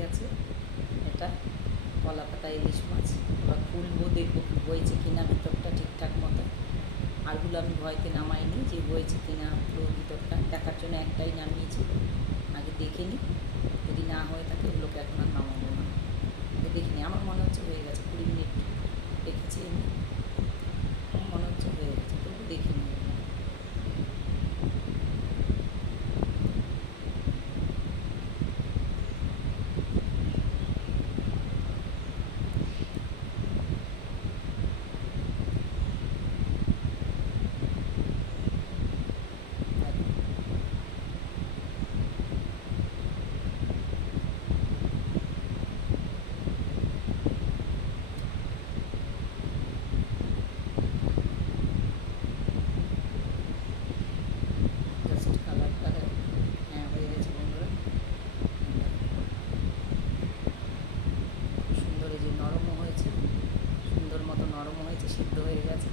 গেছে। এটা কলা পাতা ইলিশ মাছ। এবার খুলবো, দেখবো বইছে কিনা ভিতরটা ঠিকঠাক মতো। আরগুলো আমি ভয়তে নামাইনি, যে বইছে কিনা পুরো ভিতরটা দেখার জন্য একটাই নামিয়েছি। আগে দেখে নিই, যদি না হয়ে থাকে ওগুলোকে এখন আর নামাবো না। দেখিনি, আমার মনে হচ্ছে হয়ে গেছে। 20 মিনিট রেখেছি আমি, আমার মনে হচ্ছে হয়ে গেছে, তবু দেখিনি। জাস্ট কালারটা, হ্যাঁ হয়ে গেছে বন্ধুরা। খুব সুন্দর, এই যে নরমও হয়েছে, সুন্দর মতো নরমও হয়েছে, সিদ্ধ হয়ে গেছে।